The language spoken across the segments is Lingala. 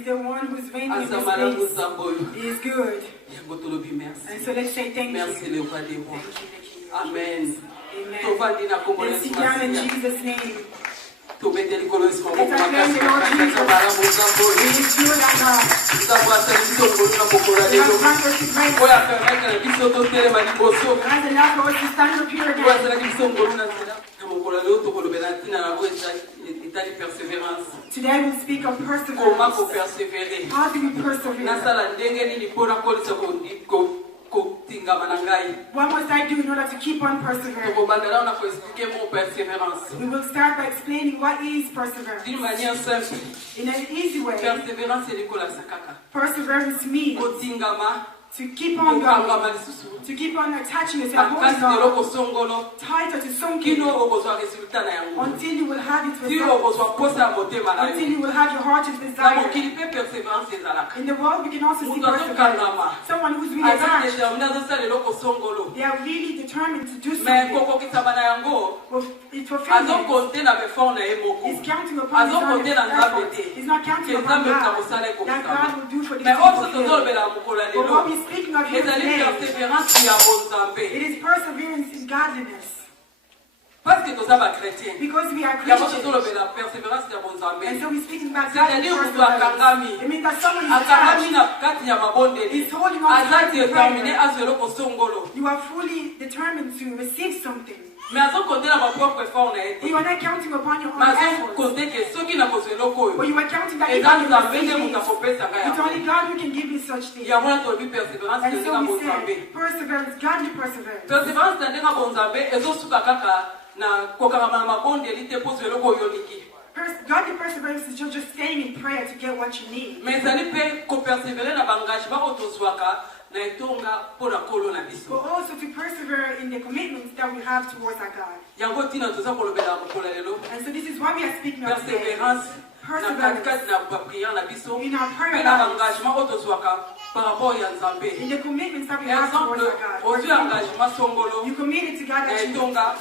He's the one who's reigning in this place. He is good. And so let's say thank you. Merci le roi des rois. Amen. Amen. Let's sit down in Jesus' name. Let's acclaim the Lord Jesus. He is good and God. He has granted us His grace. He has allowed for us to stand up here again. Today we'll speak of perseverance. How do we persevere? What must I do in order to keep on persevering? We will start by explaining what is perseverance. In an easy way, perseverance means to keep on going, to keep on attaching yourself, tighter to something until you will have its result, until you will have your heart's desire. In the world, we can also see perseverance. Someone who's really attached. They are really determined to do something. It's fulfillment. He's counting upon his own effort. He's not counting upon God. That God will do for these people. But what we speaking of here today, it is perseverance in godliness. Because we are Christians. And so we're speaking about godly perseverance. It means that someone is attached. He's holding on to prayer. You are fully determined to receive something. You are not counting upon your own efforts. But you are counting that you can receive. It's only God who can give you such things. And so we say, perseverance, godly perseverance. Godly perseverance is just staying in prayer to get what you need. But also to persevere in the commitments that we have towards our God. And so this is what we are speaking of today. Perseverance in our prayer life. In the commitments that we have towards our God. You committed to God that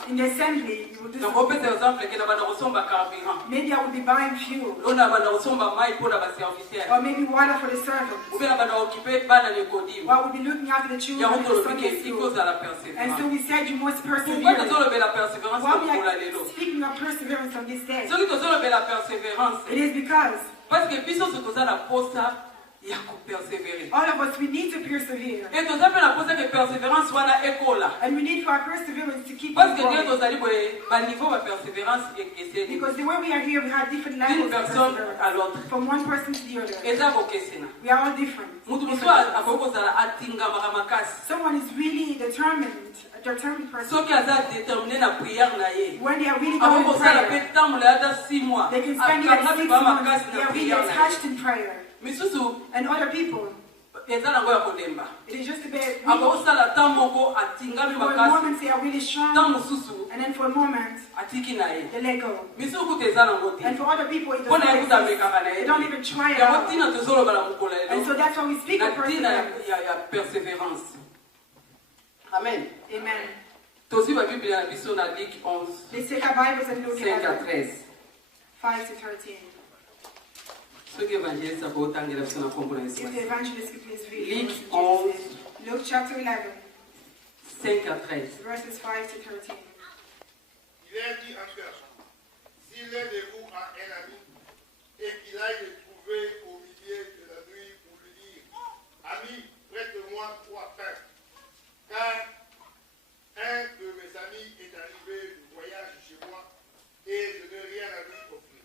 in the assembly you will do something. Maybe I will be buying fuel. Or maybe water for the servants. Or I will be looking after the children in the Sunday school. And so we said you must persevere. Why we are speaking of perseverance on this day? It is because all of us, we need to persevere. And we need for our perseverance to keep on going. Because the way we are here, we have different levels of perseverance. From one person to the other. We are all different. Someone is really determined. A determined person. When they are really going to prayer, they can spend like 6 months. They are really attached in prayer. And other people, it is just a bit weak. For a moment they are really strong, and then for a moment they let go. And for other people it doesn't make sense. They don't even try it out. And so that's why we speak of perseverance. Amen. Amen. Let's take our Bibles and look at 5 to 13. If the evangelist could please read. Luke chapter 11. Verses 5 to 13. Il est dit encore, si l'un de vous a un ami et qu'il aille le trouver au milieu de la nuit pour lui dire, ami, prête-moi 3 pains, car un de mes amis est arrivé du voyage chez moi et je n'ai rien à lui offrir.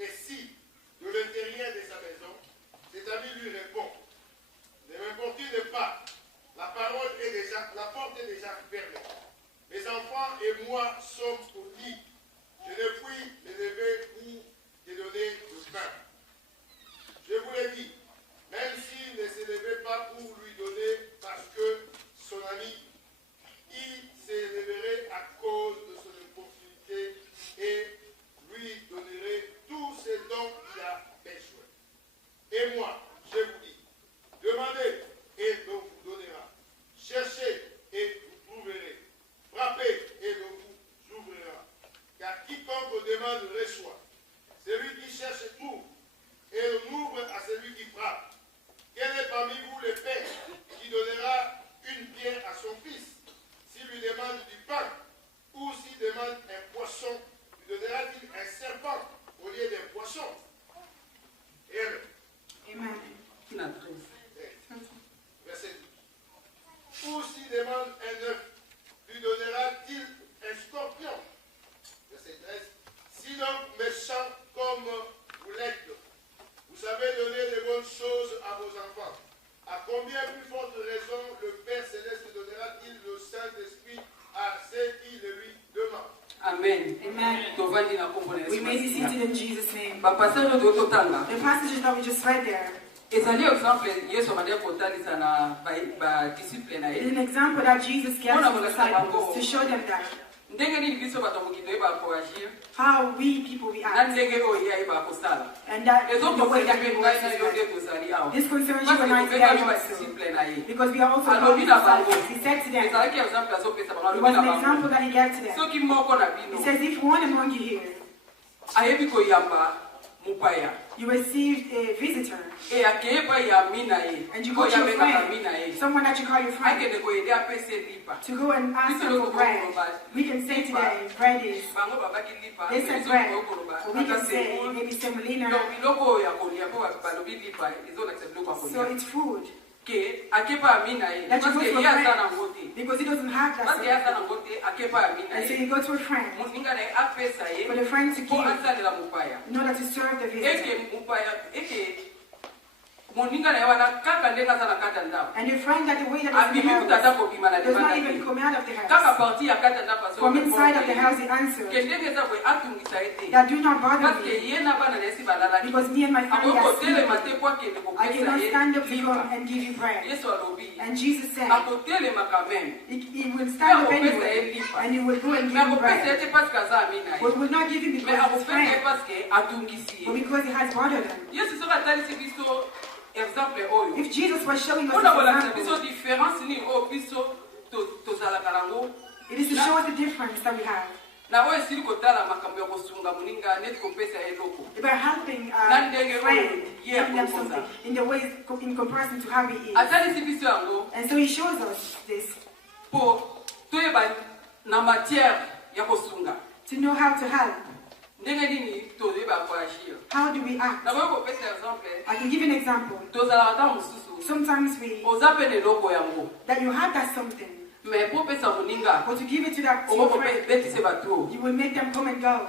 Et si, de l'intérieur de sa maison, cet ami lui répond, ne m'importune pas, la porte est déjà fermée. Mes enfants et moi sommes au lit. Je ne puis me lever pour te donner le pain. Je vous l'ai dit, même s'il ne se levait pas pour lui donner parce que son ami, il se lèverait à cause de son opportunité et lui donnerait tout ce dont il a besoin. Et moi, je vous dis, demandez et l'on vous donnera. Cherchez et vous trouverez. Frappez et l'on vous ouvrira. Car quiconque demande reçoit. Celui qui cherche trouve et l'on ouvre à bénédiction. Et Amen. Verset 12. Ou s'il demande un œuf, lui donnera-t-il un scorpion? Verset 13. Si donc méchant comme vous l'êtes, vous savez donner de bonnes choses à vos enfants, à combien plus forte raison le Père Céleste donnera-t-il le Saint-Esprit à ceux qui le lui demandent? Amen. Amen. We may be seated in Jesus' name. The The passages that we just read there is an example that Jesus gave to the disciples to show them that how we people react and that the way that we work this concerns you and I today also, because we are also called disciples. He said to them, it was an example that he gave to them. He says, if one among you here you received a visitor and you go to your friend, someone that you call your friend, to go and ask them for bread, we can say today, bread is, they said bread, or we can say maybe semolina, so it's food. That you go to a friend, because he doesn't have that, and so you go to a friend for the friend to give in order to serve the visitor. And your friend that the way that is in the house does not even come out of the house. From inside of the house he answers that do not bother me, because me and my family are sleeping. I cannot stand up to come and give you bread. And Jesus said he will stand up anyway and he will go and give you bread. But he will not give him because he's his friend, but because he has bothered them. If Jesus was showing us this example, it is to show us the difference that we have. About helping a friend, giving them something in the ways in comparison to how he is. And so he shows us this to know how to help. How do we act? I can give an example. Sometimes that you have that something, but to give it to that your friend, you will make them come and go.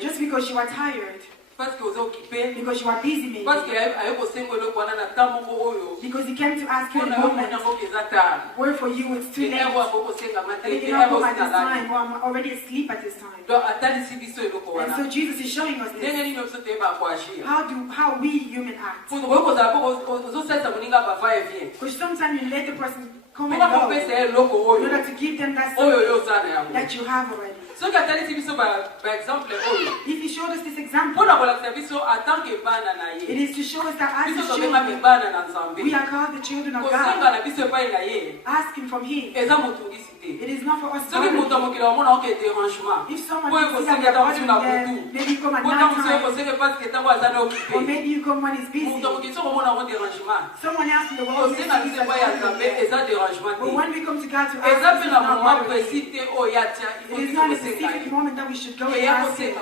Just because you are tired, because you are busy maybe, because he came to ask you in a moment where for you it's too late, and you cannot come at this time, or I'm already asleep at this time. And so Jesus is showing us this, how we human act. Because sometimes you let the person come and go in order to give them that something that you have already. If he showed us this example, it is to show us that as his children, we are called the children of God, asking from him. It is not for us to if someone thinks that we are bothering them, maybe you come at night time, or maybe you come when he's busy. Someone else in the world but when we come to God to ask him, it is not a specific moment that we should go and ask him.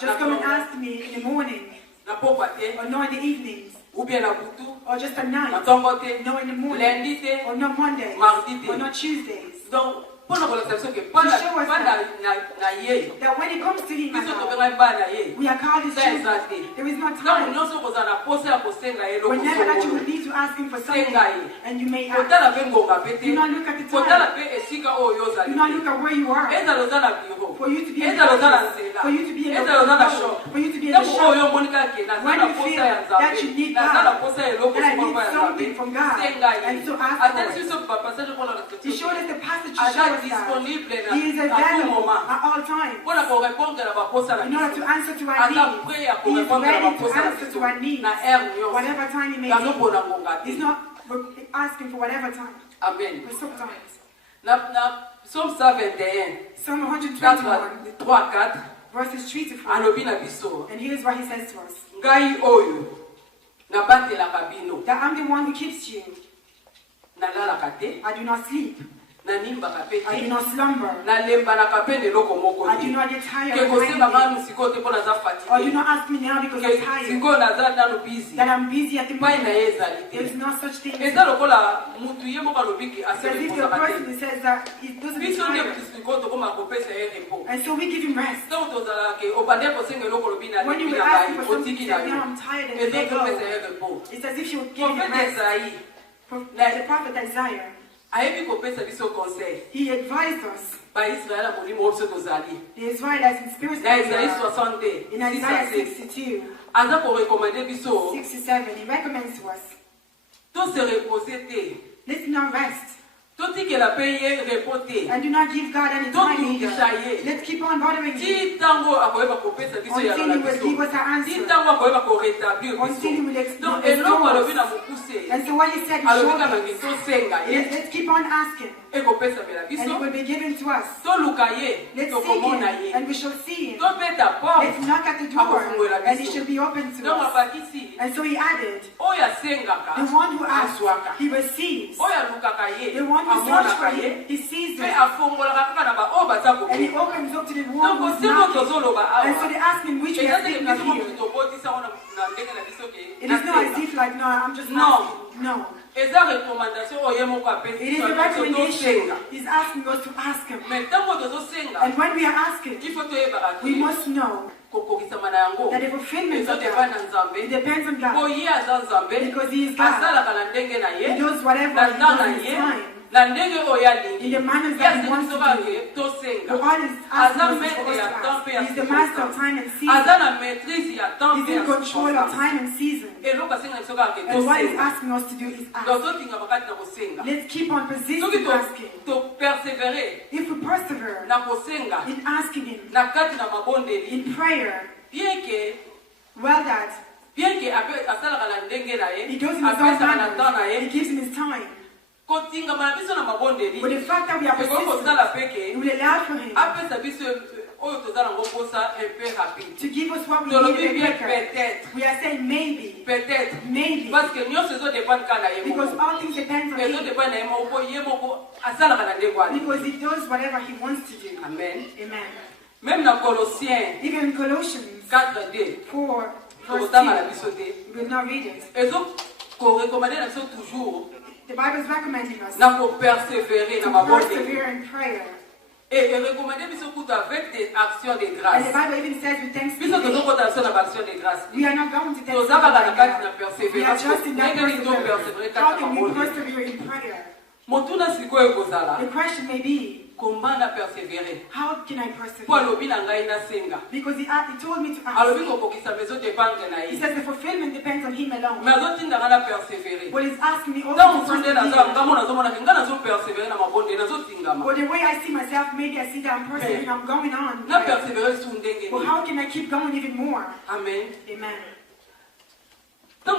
Just come and ask me in the morning, or no in the evenings, or just at night, no in the morning, or no Mondays, or no Tuesdays. To show us that when it comes to him, we are called his children. There is no time. Whenever that you will need to ask him for something, and you may ask, do not look at the time. Do not look at where you are. For you to be in the office, for you to be in the shop, for you to be in the shop. When you feel that you need God, that I need something from God, and so ask for it. He showed us the passage to show us that he is available at all times in order to answer to our needs. He is ready to answer to our needs, whatever time he may need. He's not asking for whatever time. Amen. But sometimes. Psalm 71, Psalm 121, verses 3 to 4. And here's what he says to us. That I'm the one who keeps you. I do not sleep. I do not slumber. I do not get tired. Or you not ask me now because I'm tired. That I'm busy at the moment. There's no such thing. Because if the person says that it doesn't get tired. And so we give him rest. When you ask him for something, he says, now I'm tired and let go. It's as if you would give him rest. The prophet Isaiah, he advised us. The Israelites in spirit. In Isaiah 62, 67, he recommends to us. Let's not rest. And do not give God any time either. Let's keep on bothering him until he will give us our answer. Until he will explain. And so what he said, he showed us. Let's keep on asking. And it will be given to us. Let's seek him and we shall see him. Let's knock at the door and it shall be open to us. And so he added, the one who asks, he receives. The one who searches for him, he sees it. And he opens up to the one who is knocking. And so they ask him which we are thinking of here. It is not as if like, no, I'm just asking. No. It is a recommendation. He's asking us to ask him. And when we are asking, we must know that the fulfillment of that, it depends on God. Because he is God. He does whatever he does in his time. In the manners that he wants to do. The God is asking us for us to ask. He's the master of time and season. He's in control of time and season. And what he's asking us to do is ask. Let's keep on persisting asking. If we persevere in asking him, in prayer, well that he does in his own manner, he gives him his time. But the fact that we are persistent, we will allow for him to give us what we need quicker. We are saying maybe. Maybe. Because all things depend on him. Because he does whatever he wants to do. Amen. Amen. Even in Colossians 4, verse 2, we will not read it. The Bible is recommending us to persevere in prayer. And the Bible even says with thanksgiving, we are not going to thanksgiving. We are just in that perseverance. How can we persevere in prayer? The question may be, how can I persevere? Because he told me to ask. He says the fulfillment depends on him alone. But he's asking me also to persevere. But the way I see myself, maybe I see that I'm persevering, I'm going on. But how can I keep going even more? Amen. Amen. When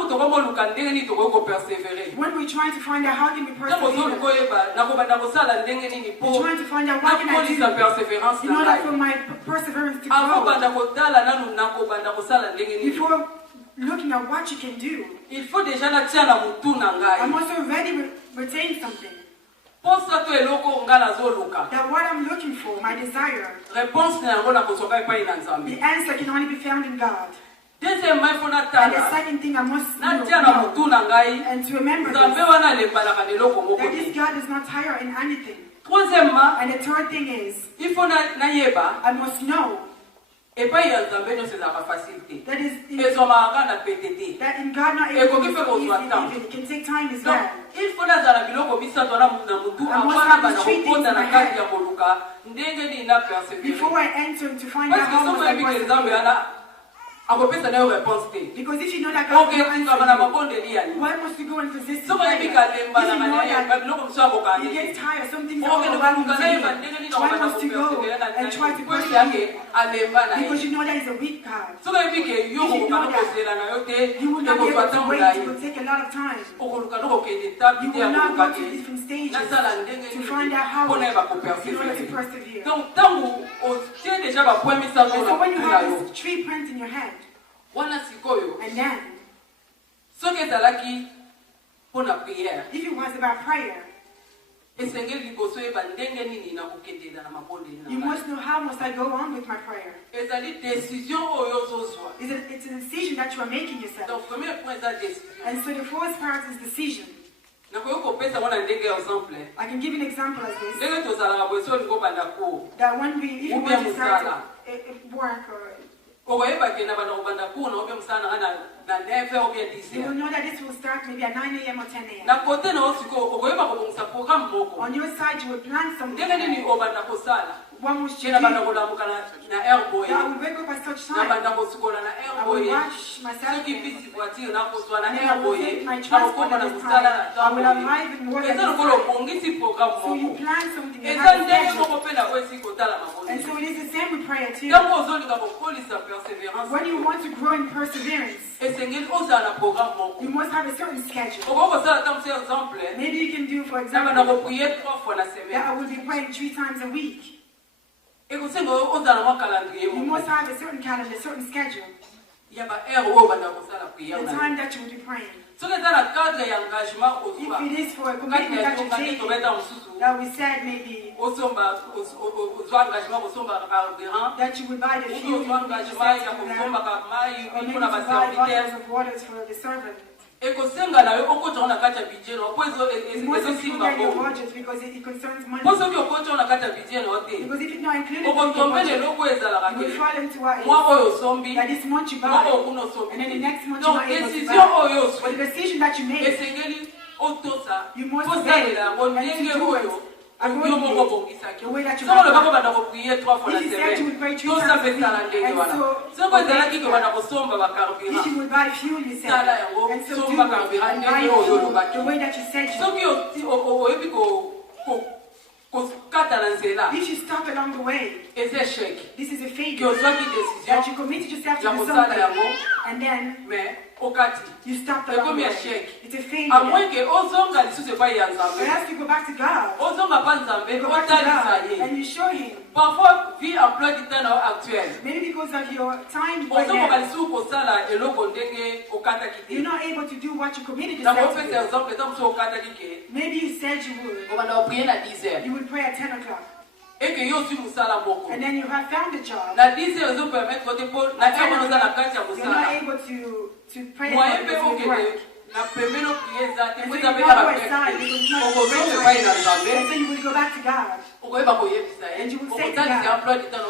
we try to find out how can we persevere, we're trying to find out what can I do in order for my perseverance to grow. Before looking at what you can do, I must already retain something. That what I'm looking for, my desire, the answer can only be found in God. And the second thing I must know and to remember that this God is not tired in anything. And the third thing is, I must know that in God not able to be so easy, it can take time as well. I must have these three things in my head before I enter to find out how much I persevere. Because if you know that God will answer, why must you go and persist in prayer? If you know that you get tired, something's overwhelming to you, why must you go and try to persevere? Because you know that He's a weak God. If you know that, you will not be able to wait. It will take a lot of time. You will not go through different stages to find out how in order to persevere. So when you have these 3 points in your head, and then, if it was about prayer, You must know how must I go on with my prayer. It's a decision that you are making yourself. And so the first part is decision. I can give you an example of this. That when we want to start work you will know that this will start maybe at 9 a.m. or 10 a.m. On your side, you will plan something. One was checking. I will wake up at such time. I will wash myself. And then I will take my transport at this time. I will arrive in work at this time. So you plan something. You have a schedule. And so it is the same with prayer too. When you want to grow in perseverance, you must have a certain schedule. Maybe you can do, for example, that I will be praying 3 times a week. You must have a certain calendar, a certain schedule. The time that you will be praying. If it is for a commitment that you take, that we said maybe that you would buy the fuel, or maybe to buy bottles of waters for the servant. It must include that in your budget because it concerns money. Because if it's not included in your budget, you will fall into that this month you buy, and then the next month you are able to buy. But the decision that you make, you must obey and to do it. The way that you have if you said you would pray 3 times a week, and so if you would buy fuel yourself, and so do it, and buy fuel the way that you said you. If you stop along the way, this is a failure that you committed yourself to do something, and then you stop along the way. It's a failure. But as you go back to God, and you show Him. Maybe because of your time right now, you're not able to do what you committed yourself to do. Maybe you said you would. You would pray at 10 o'clock. And then you have found a job. You're not able to pray because you work. And so you go aside because you not pray. And so you will go back to God. And you will say to God,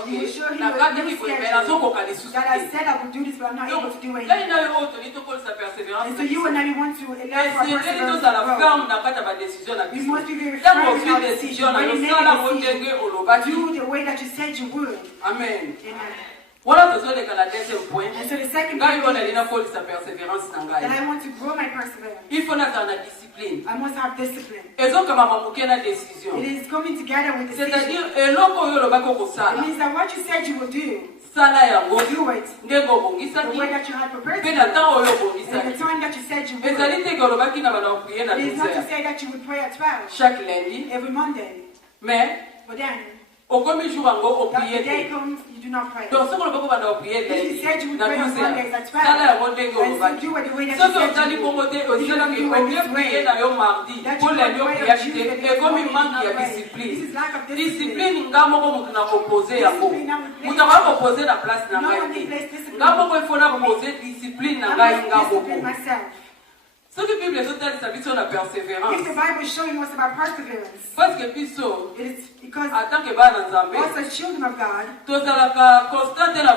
you will show Him your schedule that I said I would do this, but I'm not able to do anything. And so you will not want to allow for perseverance to grow. You must be very firm in your decision. When you make a decision, do the way that you said you would. Amen. Amen. Voilà besoin de la deuxième point. And so the second point is that I want to grow my perseverance. Il faut avoir la discipline. I must have discipline. Et donc comme la décision. It is coming together with decision. C'est-à-dire It means that what you said you will do, do it. The way that you had prepared to do it. And the time that you said you would. It is not to say that you would pray at 12 every Monday. But then that the day comes, you do not pray. If you said you would pray on Mondays at 12, and so do it the way that you said you would. If you don't do it this way, that you will pray on Tuesday, this is lack of discipline. Discipline that will discipline myself. Ce que la Bible est sur la persévérance. If the Bible is showing us about perseverance, parce que puis it is because en tant que bana nzambe, us as children of God, tozalaka constant na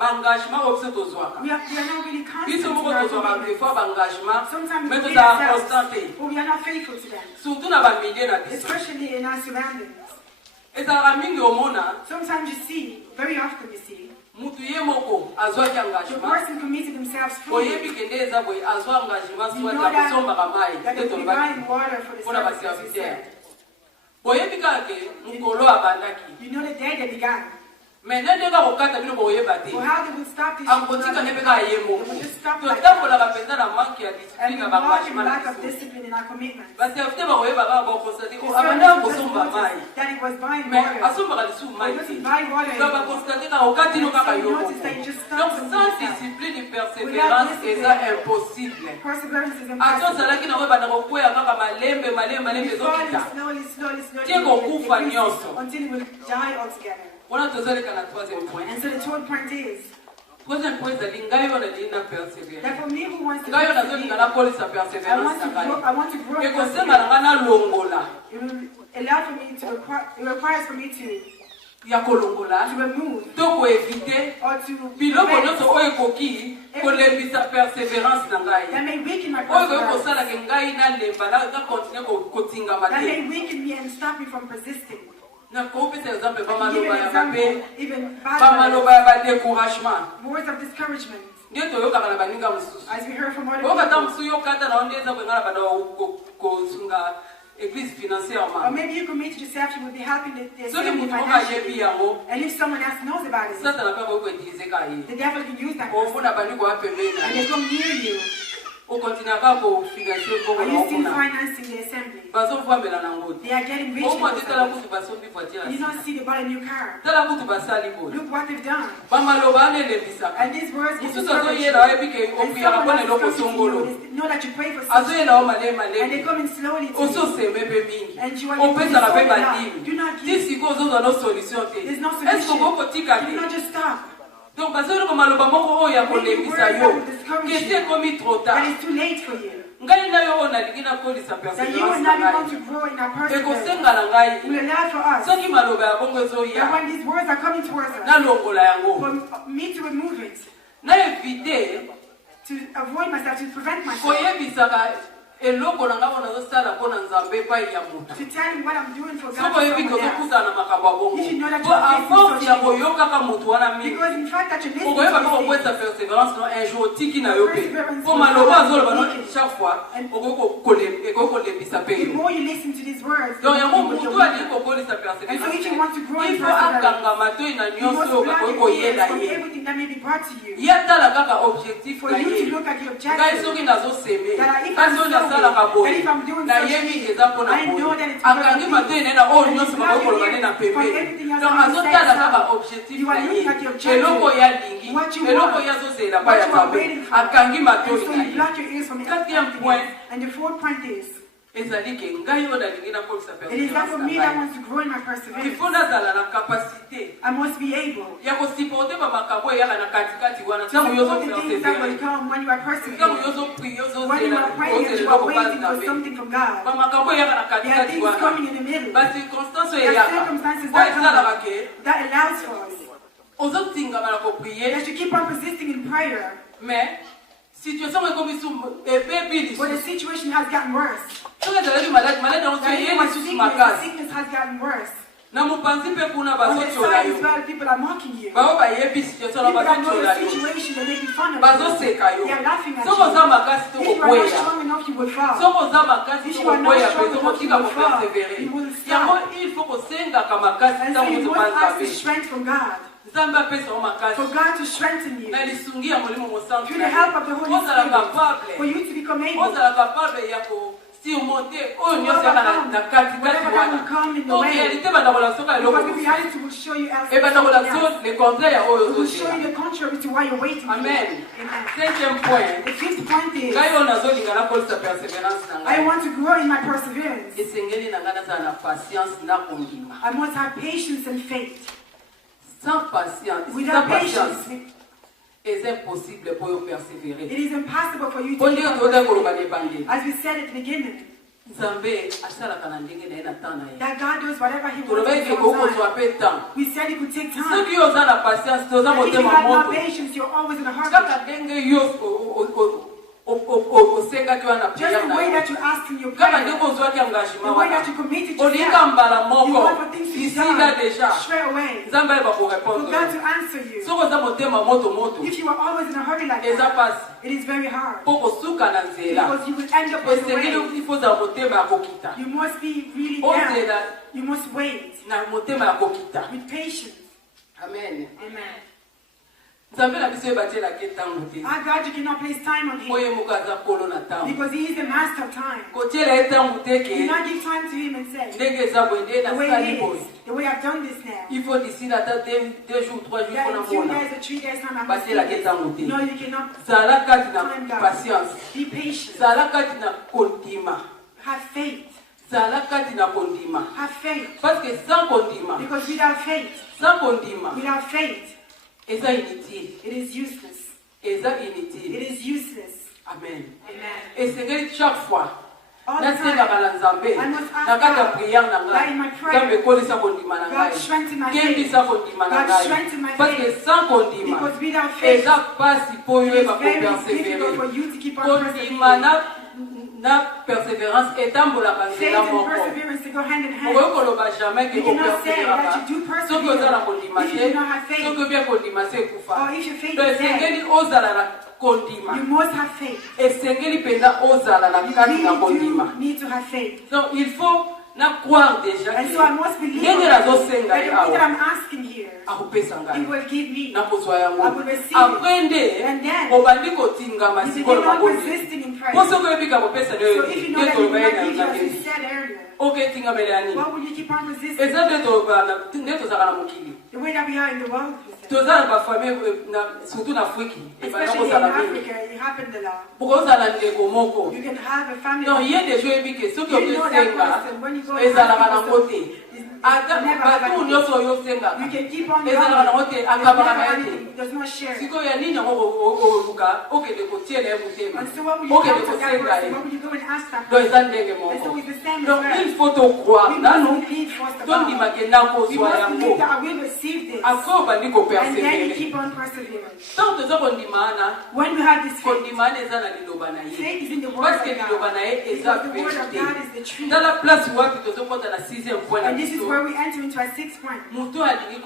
engagement opse tozwaka. We are not really constant. Biso moko tozwaka des fois engagement, mais we tozala constant. but we are not faithful to them. Surtout na ba milieu na biso. Especially in our surroundings. Ezala mingi omona. Sometimes you see, very often you see. Mutu ye moko azwaki engagement. The person committed themselves fully. Oyebi kende eza boye azwa engagement You soit know ya kusomba kamai. that they will buy water for the service. Oyebi kake mukolo abandaki. You know the day they began. Mais n'endenga kokata bino boyeba te. So how they would stop this? Angotika nebeka ye They moko. would just stop like Totambola that. bapenda na manque ya And discipline we na walk in engagement. lack of discipline in our commitments. Basi afite bakoyeba ba bakonstate The ko abanda servant just kosomba mai. noticed that he was buying Mais water. asomba kalisu mai. He wasn't buying water Donc anymore. bakonstate ka okati no kaka yo. So you notice that you just Donc stopped sans something like that. discipline et persévérance persévérance est impossible. Perseverance is Attends, impossible. ça là qui n'a pas de malembe until it will die altogether. On a besoin de la troisième point. And so the third point is Troisième point, c'est que persévérer. that for me who wants to Ngayo nazo persevere, lingana kolisa I persévérance want to na grow, ngai. I want to grow in Ekosenga na perseverance. ngana longola. It will allow for me to it requires for me Ya kolongola. to remove To ko éviter or to biloko prevent nyonso oyo ekoki kolembisa persévérance na ngai. that may weaken my Oyo koki perseverance, kosala ke ngai nalemba na continue kotingama that te. may weaken me and stop me from persisting. Nakopesa exemple I can give you bamaloba an ya example, babe, even bad bamaloba ya badécouragement. words of discouragement, Nde toyokaka na baninga mosusu. as we heard from other Okata people. mosusu yokata na onde eza kwengana bana kosunga église Or financièrement. maybe you commit yourself, you will be helping the Soki assembly mutu moko ayebi financially. yango, And if someone else knows about it, Satan apeka koutilize ka ye. the devil can use that person. Omona bandi koya pembeni na And ye. they come near you. Okontinua kaka kofinansie mbongo Are na you still okuna. financing the assembly? Bazovambela nango te. They are getting rich. Omwa te tala themselves. kutu basombi voiture You na don't see they bought a new car. tala kutu basali boye. Look what they've done. Bamaloba anelembisaka. And these words get Mosusu discouraged you. azoyela oyebi ke And okuyaka someone mpona else eloko is coming to songolo. you. They know that you pray for something. Azoyela o malemi And they malemi. come in slowly to you. Ososeme mpe mingi. And you are Opesaka mpe so enough. bandimi. Do not Ti give. sikoyo ozozwa no solution te. There's no Est-ce solution. okokotika You do te? not just stop. Donc bazoyela komaloba moko oyo ya kolembisa yo. Kesi ekomi trop That tard. is too late for you. Ngai na yo oyo nalingi nakolisa That you persévérance and na I want ngai. to grow in our perseverance. Ekosenga na ngai. Will allow for us Soki maloba ya bongo that ezoya, when these words are coming towards us, nalongola yango. for me to remove it, Na évite to avoid myself, to prevent myself, koyebisaka eloko na ngai nazosala mpona nzambe epai ya moto. to tell him what I'm doing for God. Soki to oyebi someone else. tozokutana na makambo ya bongo. You should know that Po you are aforce facing ya such koyokaka moto wana mingi. Because in fact that you're listening okoyeba to mpo these kokwesa things, persévérance no un jour otiki na yo mpe Perseverance mpo will maloba come azoloba no weekend. chaque fois And- ekoki kolembisa mpe the yo. more you listen to these words, Donc the yango more you motu will alingi weaken. kokolisa And so if you want to grow in il faut perseverance, akanga matoi na you nyonso must oyo block bakoki your ears koyela from ye. everything that may be brought to you. Ye tala kaka objectif For na you to ye. look at your Ngai objective. soki nazoseme That if kasi I'm oyo nasalaka sowing, boye that if I'm doing nayebi something, ke eza mpona I know boye that it's akangi because of matoi this. naye na oyo And nyonso you bakoki block koloba your ne na ears from pembeni everything else donc that you azotala say kaka out. objectif You are na looking at ye your objective. eloko oyo alingi What you eloko want. oyo azozela What pa ya you are mabe waiting for. akangi And matoi so na you ye. block your ears from Quatrième everything point. else. And the fourth point is, ezali ke ngai oyo nalingi nakolisa it is that persévérance for na me that ngai wants to grow in my il perseverance, faut nazala na capacité I must be able ya kosiporte bamakambo eyaka na katikati wana to ntango yo support the things that will ozopersévére come when you are ntango persevering. yo ozoprie When you are praying and you are waiting for something from God, bamakambo eyaka na there are katikati things wana coming in the middle bacirconstance oyo There are eyaka circumstances oyo that esalaka come ke that allows for us ozotingama na koprie that you keep on persisting in prayer, mais situation ekomi su ebebi but the lisusu situation has gotten worse. soki ezalaki maladi yango so That eye even my lisusu sickness, the makasi sickness has gotten worse. na mopanzi mpe kuna On the bazotiola side yo as well, people are mocking you. bao bayebi situation na People that know bazotiola the yo situation, they make fun of you. bazoseka yo They are laughing at soki oza you. makasi If you are not tokokweya strong enough, you will fall. soki oza makasi If you are not tokokweya strong mpe enough, tokotika you will fall. kopersevere You will stop. yango il faut kosengaka makasi And so ntango you ozopa must ask the nzambe strength from God, nzambe apesao makasi for God to strengthen you, na lisungi ya molimo mosantu through the help of the Holy ozala Spirit, for capable you to become able ozala capable ya kosurmonte oyo nyonso yaka na katikati whatever wana will come in the donc way. réalité ebandako soka eloko Because the mosusu reality will show you else. ebandako something else. le contraire ya oyo It will show ozozela you the contrary to why you're waiting for. amen Amen. cinquième point The fifth point is, ngai oyo nazolinga nakolisa persévérance na I ngai want to grow in my perseverance. esengeli na ngai nazala na patience na kondima I must have patience and faith. sans patience Without sans patience patience, eza impossible mpo yo persévérer it is impossible for you mpo to ndenge keep on toza koloba persevering. na ebandeli As we said at the beginning, nzambe asalaka na ndenge na ye na temps na ye that God does whatever He wants toloba in eke His own kokozwa time. mpe temps We said it could take time. soki yo oza na patience toza If you motema have no moto patience, you're always in a hurry. kaka ndenge yo osengaki wana Just priere the na way yo that you ask in your kaka prayer, ndenge ozwaki the engagement way wana that you committed olinga yourself, mbala you moko want for things to be isila done deja straight away. nzambe ayeba For korépondre God to answer you. soki oza motema moto If you are always in a hurry like eza that, pasi it is very hard. mpo kosuka na nzela Because you will end up on the esengeli way. ifo ozala motema ya kokita You must be really ozela down. You must wait na motema ya kokita with patience. amen Amen. Our God, you cannot place time on him because he is the master of time. Do not give time to him and say, the way it is, the way I've done this now. Il faut d'ici là 2 jours, 3 jours, That in 2 days or 3 days time I passer will la see tête this. en côté. No, you cannot. Zala kati na Time down. patience. Be patient. Zala kati na kondima. Have faith. Zala kati na kondima. Have faith. Parce que sans kondima, Because without faith, without faith, eza inutile. it is useless. Eza It inutile. is useless. Amen. Amen. Et c'est chaque fois. All the Nasenga time, kala nzambe. I must ask Nakata God, prière na that in my ngai. prayer, Nzambe kolisa kondima na God ngai. strengthen my Kembi faith. sa kondima na God ngai. strengthen my Parce que faith. sans kondima, Because without faith, eza pasi po yo it's ba very difficult persévérer. for you to keep on Kondima persevering. na persévérance etambolaka Faith nzela and moko. perseverance to go hand in hand. Okoki koloba jamais ke You cannot say that opersévéraka. you do Soki oza na persevere kondima if you te, do not have faith. soki obia kondima se ekufa. Or if your faith Donc is dead, esengeli ozala na kondima. you must have faith. Esengeli mpenza ozala na You kati na really kondima. do need to have faith. Donc il faut na croire déjà And que so I must believe ndenge that nazosenga the ye thing that awa I'm asking here, akopesa He ngai will give me. nakozwa I yango. will receive Après it. nde And then, obandi kotingama you sikoyo begin on maboni. persisting in prayer. Po soki oyebika kopesa So if you know that you will not give you, as you nde said earlier, oketingamela ya nini? why will you keep on resisting? eza nde tozalaka na mokili. The way that we are in the world, you said. toza na bafamille surtout na afriki ebanda Especially in kozala mingi Africa, it happened a lot. bokozala ndeko moko. You can have a family. Donc ye deja oyebi ke soki You know that okosenga person, when you go to ezalaka Africa, nango te. ata never have batu anything. nyonso oyo osengaka You can keep on going. ezalaka nango te, There's akabaka never na ye te. anything. There's no share. sikoyo ya nini yango oluka okende kotiela ye motema And so what will you okende come to that kosenga ye. person? What will you go and ask that Donc person? eza ndenge And so moko. it's the same as Donc well. il faut tocroire We nanu must believe first of all. tondimake We nakozwa must yango believe that I will receive this. après obandi And then you kopersevere. keep on persevering. Ntango toza kondima wana When you have this faith, kondima wana eza na liloba na ye faith is in the word parce of que liloba God. na ye eza Because the word of vérité. God is the truth. Dans la place wapi tozokota na 6e point na And this is biso where we enter into our 6th point. moto alingi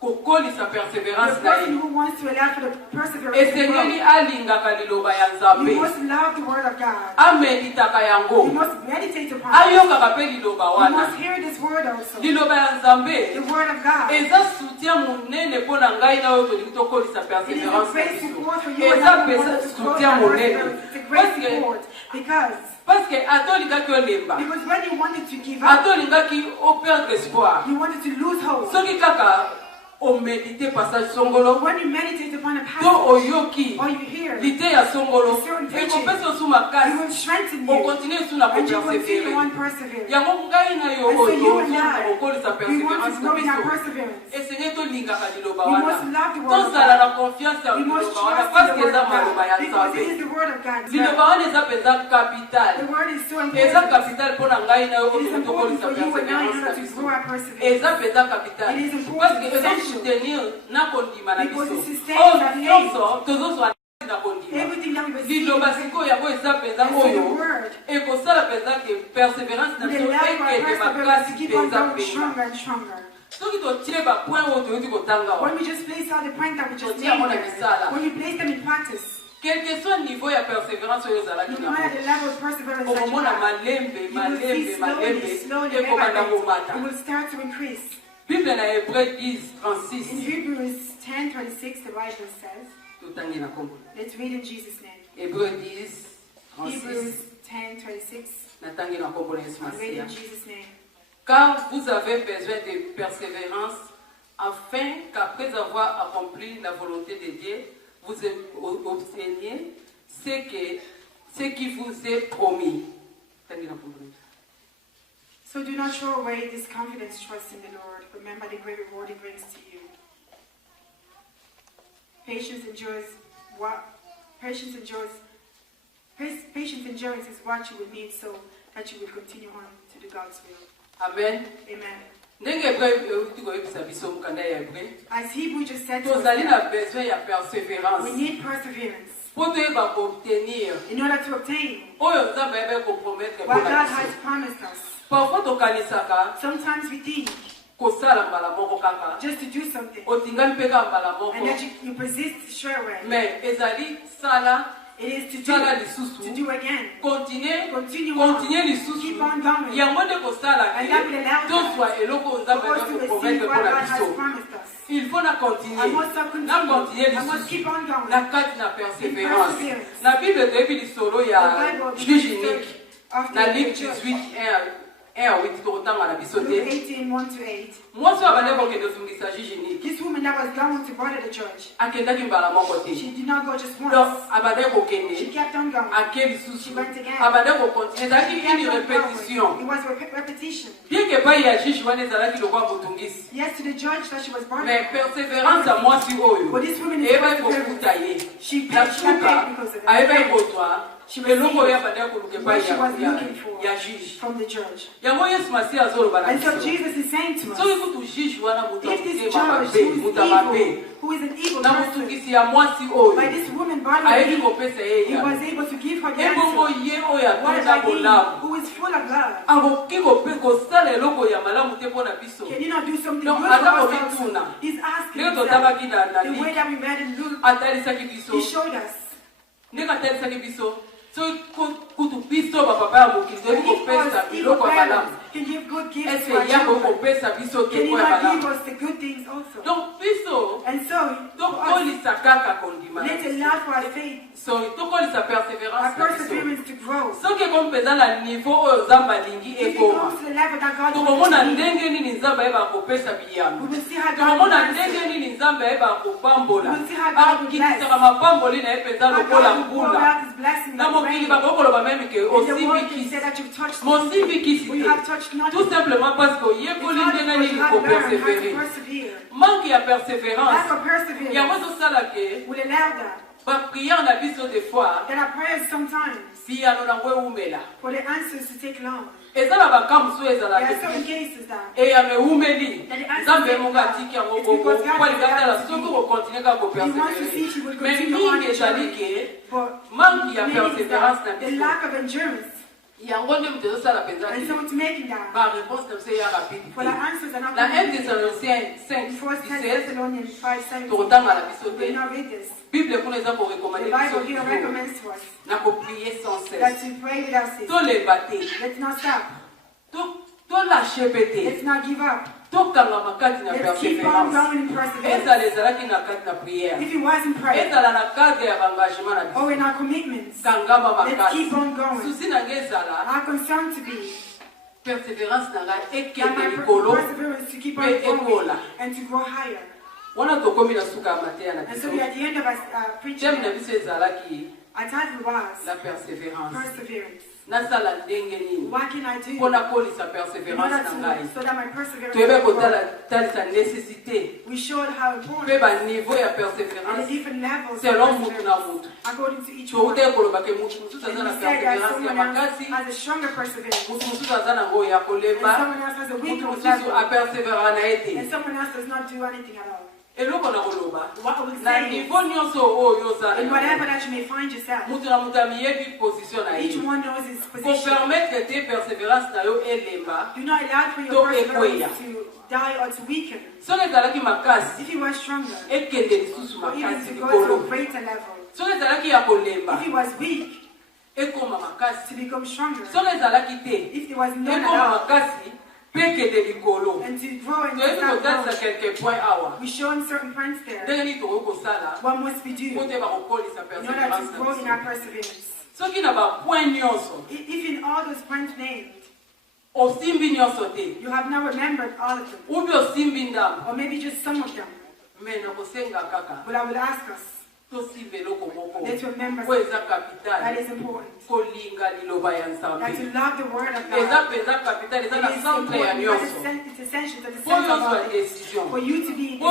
kokolisa The persévérance na person ye who wants to allow for the perseverance of esengeli God, alingaka liloba ya nzambe you must love the word of God. ameditaka You yango must meditate upon it. ayokaka mpe liloba You wana. must hear this word also. liloba ya nzambe The word of God. eza soutien monene mpo na ngai na oyo tolingi tokolisa It is a persévérance na great biso support for you and eza I who pesa want to grow soutien that monene perseverance. It's a great support because parce que ata olingaki olemba when you wanted to give up, ata olingaki operdre espoir you wanted to lose hope. soki kaka omedite passage songolo When you meditate upon a to passage oyoki or you hear, it lite ya songolo Certain teaching. ekopesa osu will makasi strengthen you okontinue esu na and you continue kopersevere on persevering. yango ngai na yo And so you and oyo I, okolisa we want persévérance to na grow in our biso perseverance. esenge tolingaka liloba We wana must love the word of tozala na God. confiance ya We must liloba wana trust in parce the que word eza of maloba ya God because it is nzambe the word of God. liloba wana eza mpenza capital The word is so eza important. capital mpo na ngai na yo It is oyo important tokolisa for you and I in persévérance na order to biso grow our perseverance. eza mpenza capital It is important, parce que essential. ezosoutenir na kondima na Because biso it sustains oyo our faith. nyonso tozozwa na kondima Everything that we receive liloba sikoyo yango eza mpenza and so the oyo word ekosala mpenza ke persévérance na will biso allow our ekende perseverance makasi to keep on mpenza growing mpenza stronger and stronger. soki totie bapoint oyo toyoti kotanga When wa we just place all the points that we just Totia made mona there, misala. when you place them in practice, quel que soit niveau ya persévérance oyo ozalaki no nango matter the level of perseverance that you okomona have, malembe you will see malembe slowly, ekobanda it komata will start to increase. bible na hébreu 10 In 36 Hebrews 10:26, the Bible says, totangi na kombo let's read in Jesus' name. hébreu 10 Hebrews 36 10:26, natangi na kombo na yesu I'll read in masiya Jesus' name. car vous avez besoin de persévérance afin qu'après avoir accompli la volonté de Dieu vous obteniez ce qui vous est promis. Tangi na kombo na Yesu. So do not throw away this confidence, trust in the Lord. Remember the great reward He brings to you. Patience endurance is what you will need so that you will continue on to do God's will. Amen. Amen. Ndenge hébreu tikoyebisa biso mokanda ya hébreu As Hebrew just said to us, tozali na besoin ya persévérance we need perseverance mpo toyeba koobtenir in order to obtain oyo nzambe ayebe kopromettre what mpona God has biso. promised us. Parfois tokanisaka Sometimes we think kosala mbala moko kaka just to do something otingami mpe kaka mbala moko and that you persist straight away. mais ezali sala It is sala to lisusu do again. continue Continue on. lisusu Keep on going. yango nde kosala And that will allow tozwa eloko For nzambe us to ayebe receive kopromettre what mpona God has biso promised us. Il faut continuer. La carte na persévérance. La Bible depuis l'histoire il y a juge unique. La Luc 18 1 à 8 autant à la bisoté. Moi ça va d'abord que de zungisa juge unique. This woman that was going to bother the church. Akenda kimbala mon côté. She did not go just once. Donc abade ko kende. She kept on going. Akeli susu. She went again. Abade ko continuer. C'est une répétition. It was a repetition. Bien que pas ya juge wana ezala ki lokwa mutungisi. Yes, to the judge that she was bothering. Mais persévérance à moi si oyo. But this woman is persévérance. She paid because of it. Ayeba ikotwa. She was eloko ya bade ko luke pa ya juge from the church. Yango Yesu Masi azolo bana. And so Jesus is saying to us, so ikutu juge wana mutu if this judge who is an evil person, by this woman bothering me, he was able to give her the answer. What about him who is full of love? Can you not do something good for ourselves? He's asking himself. The way that we read in Luke, he showed us. So kutu piso ba papa ya mukristo iko pesa biloko ya malamu. Can give good gifts to our children. Can you not give us the good things also? Donc piso. And so tokolisa kaka kondima. Let's allow for our faith. So tokolisa perseverance. Our perseverance to grow. So ke kompeza na niveau oyo Nzamba lingi ekoma. Tokomona ndenge nini Nzamba eba kopesa biyano. Tokomona ndenge nini Nzamba eba kopambola. Akikisa mapamboli na epeza lokola mbula. Na mokili bakokolo ba même que aussi kisi. Tout simplement parce que yekoli ndenge nini ko persévérer. Manque ya persévérance. Ya mozo sala ke ba prière na biso des fois. Si ya na ngwe umela. For the answers to take long. Ezala bakamso ezala ke. Et ya me umeli. Nzambe monga tiki ya ngoko kwa ligata soko ko continuer ka ko persévérer. Mais mingi ezali ke manque ya persévérance na biso. The lack of endurance. And so it's making that. For the answers are not coming. La 1 Thessalonians 5:7. We will not read this. The Bible here recommends to us that we pray without ceasing. Let's not stop. Let's not give up. Let's keep on going in perseverance. If it wasn't prayer or in our commitments, let's keep on going. Our concern to be perseverance to keep on going and to grow higher. And so we are at the end of our preaching. Our title was la persévérance. Perseverance. What can I do so that my perseverance will grow? nécessité. We showed how important niveau ya and the persévérance different levels selon of perseverance according to each one. And we said that someone else has a stronger perseverance, and someone else has a weaker level, and someone else does not do anything at all. What I will say is, in whatever that you may find yourself, each one knows his position. Do not allow for your perseverance to die or to weaken. If he was stronger, or even to go to a greater level. If he was weak, to become stronger. If he was none at all, and to grow and to start growing. We show in certain points there what must we do in order to grow in our perseverance. If in all those points named, you have not remembered all of them, or maybe just some of them, but I would ask us, let's remember that is important. That to love the word of God. It's essential to the center of our life. For you to be to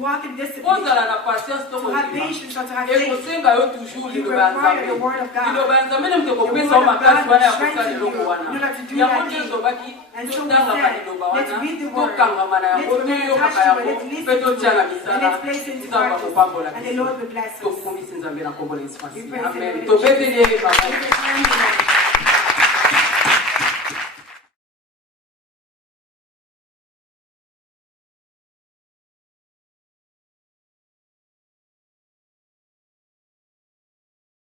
walk in discipline, to have patience or to have faith. You require the word of God. The word of God will strengthen you in order to do that thing. And so we said, let's read the word, let's remember Tashua, let's listen to it, and let's place it into practice. And the Lord will bless us. We praise the Lord.